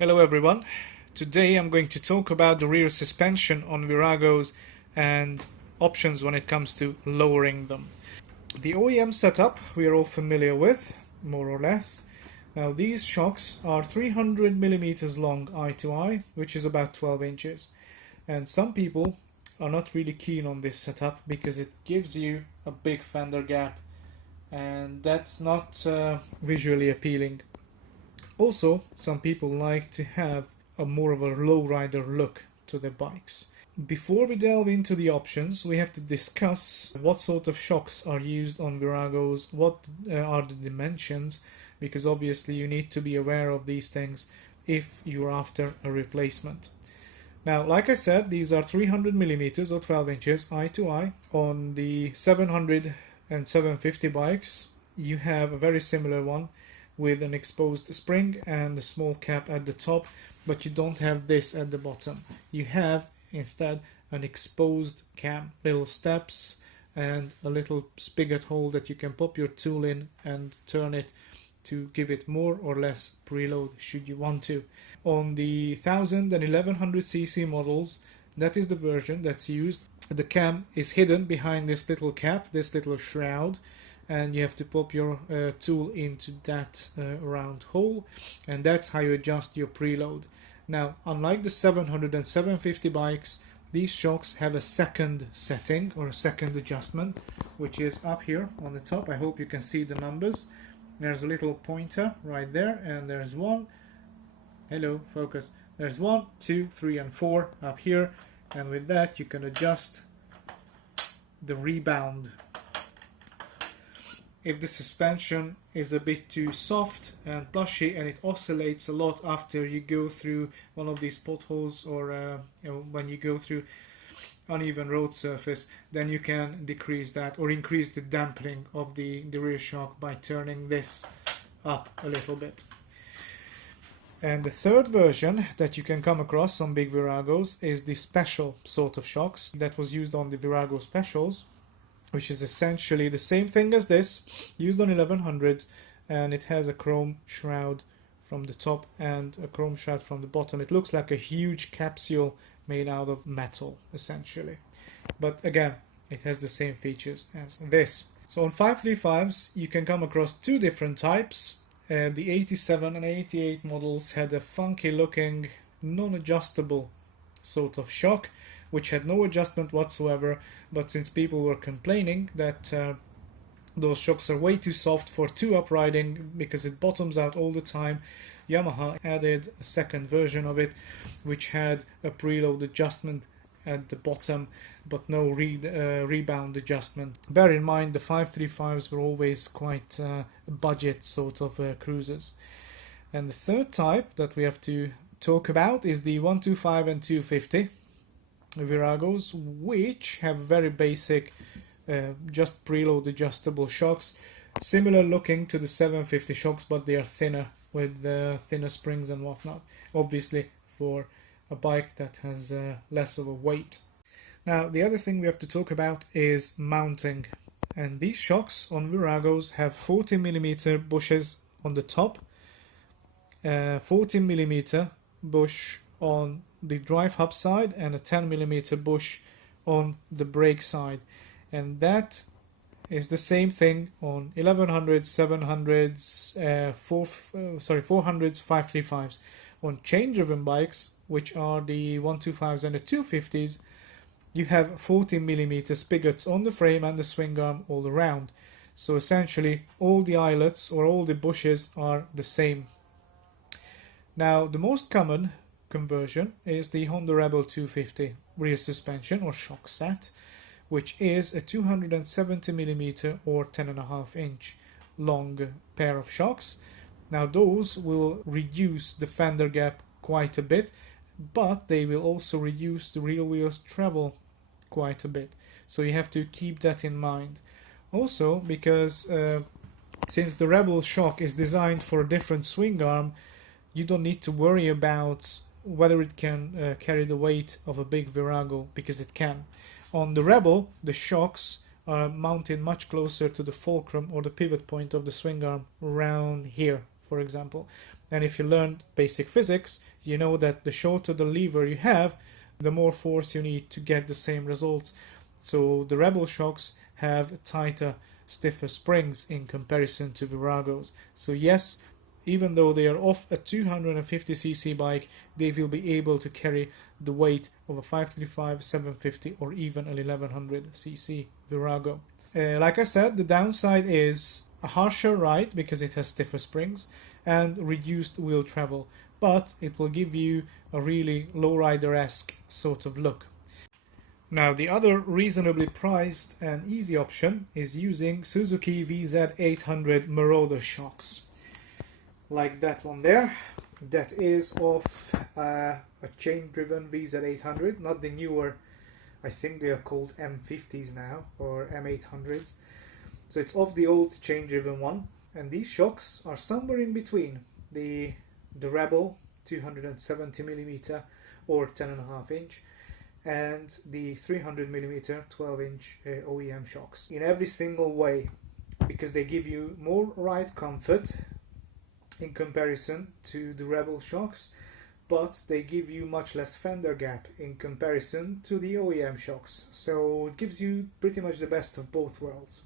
Hello everyone. Today I'm going to talk about the rear suspension on Viragos and options when it comes to lowering them. The OEM setup we are all familiar with, more or less. Now these shocks are 300 millimeters long eye to eye, which is about 12 inches. And some people are not really keen on this setup because it gives you a big fender gap, and that's not visually appealing. Also, some people like to have a more of a lowrider look to their bikes. Before we delve into the options, we have to discuss what sort of shocks are used on Viragos, what are the dimensions, because obviously you need to be aware of these things if you're after a replacement. Now, like I said, these are 300 millimeters or 12 inches eye to eye. On the 700 and 750 bikes, you have a very similar one with an exposed spring and a small cap at the top, but you don't have this at the bottom. You have instead an exposed cam, little steps and a little spigot hole that you can pop your tool in and turn it to give it more or less preload should you want to. On the 1000 and 1100cc models, that is the version that's used. The cam is hidden behind this little cap, this little shroud, and you have to pop your tool into that round hole, and that's how you adjust your preload. Now, unlike the 700 and 750 bikes, these shocks have a second setting or a second adjustment, which is up here on the top. I hope you can see the numbers. There's a little pointer right there, and there's one. Hello, focus. There's 1, 2, 3, and 4 up here, and with that you can adjust the rebound. If the suspension is a bit too soft and plushy and it oscillates a lot after you go through one of these potholes or when you go through uneven road surface, then you can decrease that or increase the dampening of the rear shock by turning this up a little bit. And the third version that you can come across on big Viragos is the special sort of shocks that was used on the Virago Specials, which is essentially the same thing as this, used on 1100s, and it has a chrome shroud from the top and a chrome shroud from the bottom. It looks like a huge capsule made out of metal, essentially. But again, it has the same features as this. So on 535s, you can come across two different types. The 87 and 88 models had a funky looking, non-adjustable sort of shock, which had no adjustment whatsoever, but since people were complaining that those shocks are way too soft for two-up riding because it bottoms out all the time, Yamaha added a second version of it, which had a preload adjustment at the bottom, but no rebound adjustment. Bear in mind, the 535s were always quite budget sort of cruisers. And the third type that we have to talk about is the 125 and 250 Viragos, which have very basic just preload adjustable shocks, similar looking to the 750 shocks, but they are thinner with thinner springs and whatnot, obviously for a bike that has less of a weight. Now the other thing we have to talk about is mounting, and these shocks on Viragos have 40mm bushes on the top, 40mm bush on the drive hub side, and a 10mm bush on the brake side, and that is the same thing on 1100s, 700s, 400s, 535s. On chain-driven bikes, which are the 125s and the 250s, you have 40mm spigots on the frame and the swing arm all around. So essentially all the eyelets or all the bushes are the same. Now the most common conversion is the Honda Rebel 250 rear suspension or shock set, which is a 270mm or 10.5 inch long pair of shocks. Now those will reduce the fender gap quite a bit, but they will also reduce the rear wheel's travel quite a bit, so you have to keep that in mind. Also, because since the Rebel shock is designed for a different swing arm, you don't need to worry about whether it can carry the weight of a big Virago, because it can. On the Rebel, the shocks are mounted much closer to the fulcrum or the pivot point of the swing arm, around here, for example. And if you learned basic physics, you know that the shorter the lever you have, the more force you need to get the same results. So the Rebel shocks have tighter, stiffer springs in comparison to Viragos. So yes, even though they are off a 250cc bike, they will be able to carry the weight of a 535, 750 or even a 1100cc Virago. Like I said, the downside is a harsher ride because it has stiffer springs and reduced wheel travel, but it will give you a really lowrider-esque sort of look. Now, the other reasonably priced and easy option is using Suzuki VZ800 Marauder shocks. Like that one there. That is of a chain-driven VZ800, not the newer, I think they are called M50s now, or M800s. So it's of the old chain-driven one, and these shocks are somewhere in between the Rebel 270mm or 10.5 inch and the 300mm 12-inch OEM shocks in every single way, because they give you more ride comfort in comparison to the Rebel shocks, but they give you much less fender gap in comparison to the OEM shocks. So it gives you pretty much the best of both worlds.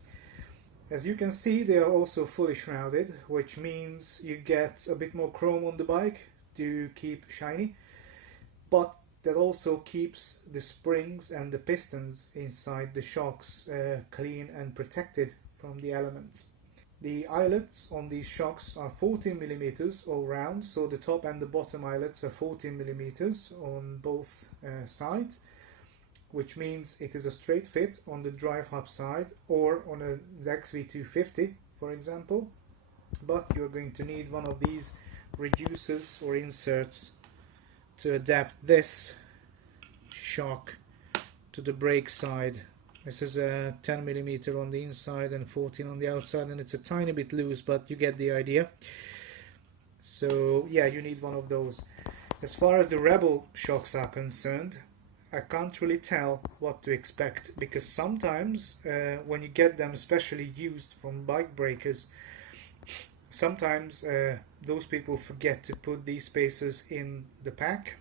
As you can see, they are also fully shrouded, which means you get a bit more chrome on the bike to keep shiny, but that also keeps the springs and the pistons inside the shocks clean and protected from the elements. The eyelets on these shocks are 14mm all round, so the top and the bottom eyelets are 14mm on both sides, which means it is a straight fit on the drive hub side or on a XV250, for example, but you're going to need one of these reducers or inserts to adapt this shock to the brake side. This is a 10mm on the inside and 14 on the outside, and it's a tiny bit loose, but you get the idea. So yeah, you need one of those. As far as the Rebel shocks are concerned, I can't really tell what to expect, because sometimes when you get them, especially used from bike breakers, sometimes those people forget to put these spacers in the pack,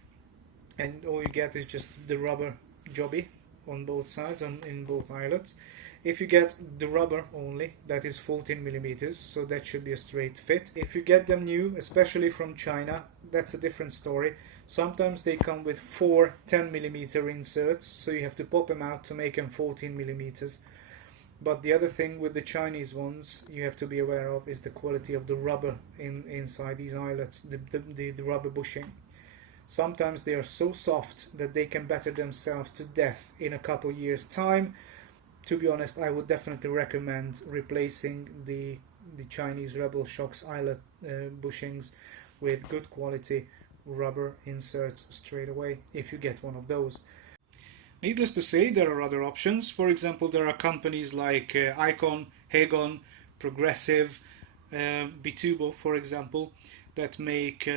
and all you get is just the rubber jobby on both sides, in both eyelets. If you get the rubber only, that is 14mm, so that should be a straight fit. If you get them new, especially from China, that's a different story. Sometimes they come with 4 10mm inserts, so you have to pop them out to make them 14mm. But the other thing with the Chinese ones you have to be aware of is the quality of the rubber inside these eyelets, the rubber bushing. Sometimes they are so soft that they can batter themselves to death in a couple years time. To be honest, I would definitely recommend replacing the Chinese Rebel shocks eyelet bushings with good quality rubber inserts straight away, if you get one of those. Needless to say, there are other options. For example, there are companies like Icon, Hagon, Progressive, Bitubo, for example, that make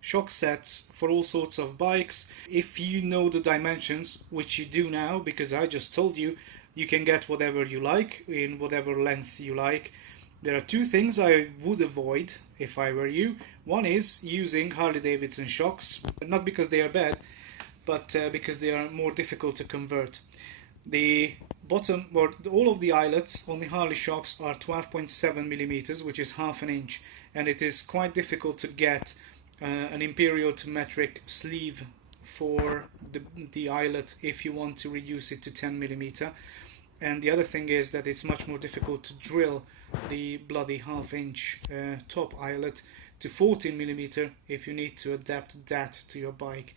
shock sets for all sorts of bikes. If you know the dimensions, which you do now because I just told you, you can get whatever you like in whatever length you like. There are two things I would avoid if I were you. One is using Harley Davidson shocks, not because they are bad, but because they are more difficult to convert. The bottom, or all of the eyelets on the Harley shocks are 12.7mm, which is half an inch, and it is quite difficult to get an imperial to metric sleeve for the eyelet if you want to reduce it to 10mm. And the other thing is that it's much more difficult to drill the bloody half-inch top eyelet to 14mm if you need to adapt that to your bike.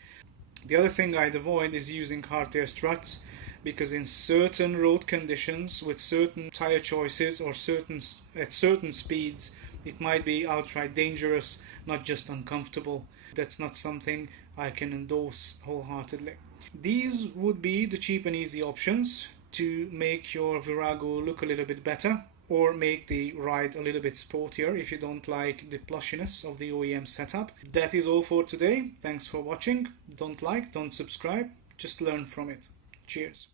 The other thing I'd avoid is using hardtail struts, because in certain road conditions with certain tire choices or at certain speeds, it might be outright dangerous, not just uncomfortable. That's not something I can endorse wholeheartedly. These would be the cheap and easy options to make your Virago look a little bit better, or make the ride a little bit sportier if you don't like the plushiness of the OEM setup. That is all for today. Thanks for watching. Don't like, don't subscribe, just learn from it. Cheers.